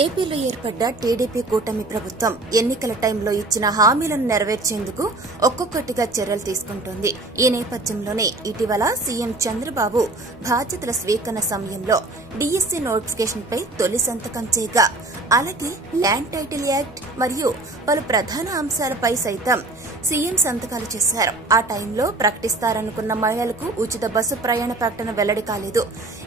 ఏపీలో ఏర్పడ్డ టీడీపీ కూటమి ప్రభుత్వం ఎన్నికల టైంలో ఇచ్చిన హామీలను నెరవేర్చేందుకు ఒక్కొక్కటిగా చర్యలు తీసుకుంటోంది. ఈ నేపథ్యంలోనే ఇటీవల సీఎం చంద్రబాబు బాధ్యతల స్వీకరణ సమయంలో డీఎస్సీ నోటిఫికేషన్ పై తొలి సంతకం చేయగా, అలాగే ల్యాండ్ టైటిల్ యాక్ట్ మరియు పలు ప్రధాన అంశాలపై సైతం సీఎం సంతకాలు చేశారు. ఆ టైంలో ప్రకటిస్తారనుకున్న మహిళలకు ఉచిత బస్సు ప్రయాణ ప్రకటన వెల్లడి కాలేదు.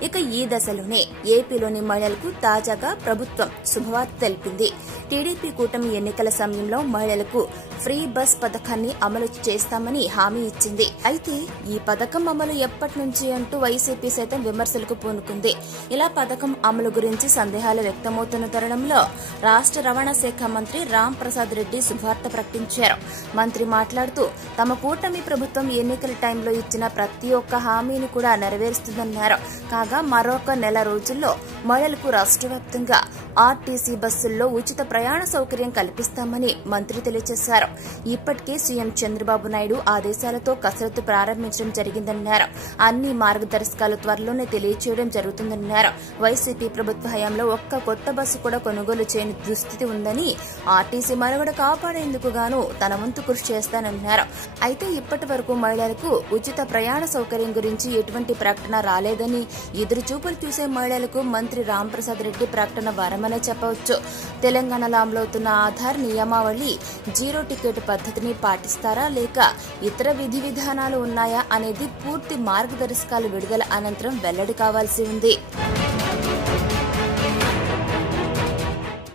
ఇక ఈ దశలోనే ఏపీలోని మహిళలకు తాజాగా ప్రభుత్వం శుభవార్త తెలిపింది. టీడీపీ కూటమి ఎన్నికల సమయంలో మహిళలకు ఫ్రీ బస్ పథకాన్ని అమలు చేస్తామని హామీ ఇచ్చింది. అయితే ఈ పథకం అమలు ఎప్పటి నుంచి అంటూ వైసీపీ సైతం విమర్శలకు పూనుకుంది. ఇలా పథకం అమలు గురించి సందేహాలు వ్యక్తమవుతున్న తరుణంలో రాష్ట్ర రవాణా శాఖ మంత్రి రామ్ ప్రసాద్ రెడ్డి శుభవార్త ప్రకటించారు. మంత్రి మాట్లాడుతూ తమ కూటమి ప్రభుత్వం ఎన్నికల టైంలో ఇచ్చిన ప్రతి ఒక్క హామీని కూడా నెరవేరుస్తుందన్నారు. కాగా మరొక నెల రోజుల్లో మహిళలకు రాష్ట్ర వ్యాప్తంగా ఆర్టీసీ బస్సుల్లో ఉచిత ప్రయాణ సౌకర్యం కల్పిస్తామని మంత్రి తెలియజేశారు. ఇప్పటికే సీఎం చంద్రబాబు నాయుడు ఆదేశాలతో కసరత్తు ప్రారంభించడం జరిగిందన్నారు. అన్ని మార్గదర్శకాలు త్వరలోనే తెలియచేయడం జరుగుతుందన్నారు. వైసీపీ ప్రభుత్వ హయాంలో ఒక్క కొత్త బస్సు కూడా కొనుగోలు చేయని దుస్థితి ఉందని, ఆర్టీసీ మనుగడ కాపాడేందుకు గాను తన వంతు కృషి చేస్తానన్నారు. అయితే ఇప్పటి వరకు మహిళలకు ఉచిత ప్రయాణ సౌకర్యం గురించి ఎటువంటి ప్రకటన రాలేదని, ఎదురుచూపులు చూసే మహిళలకు మంత్రి రాంప్రసాద్ రెడ్డి ప్రకటన వరమనే చెప్పవచ్చు. తెలంగాణలో అమలవుతున్న ఆధార్ నియమావళి జీరో టికెట్ పద్ధతిని పాటిస్తారా లేక ఇతర విధి విధానాలు ఉన్నాయా అనేది పూర్తి మార్గదర్శకాలు విడుదల అనంతరం వెల్లడి కావాల్సి ఉంది.